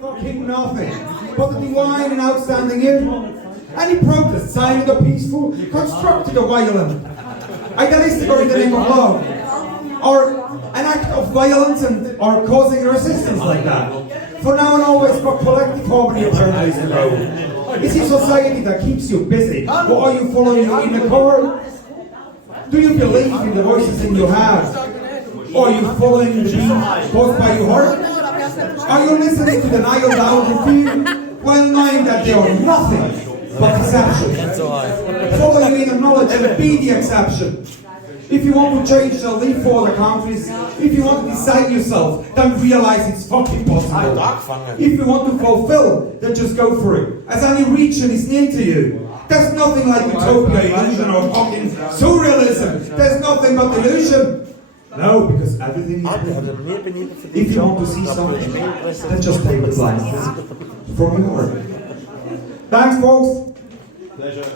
fucking nothing but the divine and outstanding you. Any protest, silent or peaceful, constructed or violent, idealistic or in the name of love, or an act of violence or causing a resistance like that. For now and always, for collective harmony of paradise and road. Is it society that keeps you busy, or are you following your inner core? Do you believe in the voices in your head, or are you following the beat caused by your heart? Are you listening to the denial down the fear, while knowing that they are nothing but deception? Follow your inner knowledge and be the exception. If you want to change the leave for the countries, if you want to decide yourself, then realize it's fucking possible. If you want to fulfill, then just go for it. As any region is near to you. There's nothing like utopia, illusion, or fucking surrealism. There's nothing but illusion. No, because everything is real. If you want to see something, then just take the blindfold from your heart. Thanks, folks. Pleasure.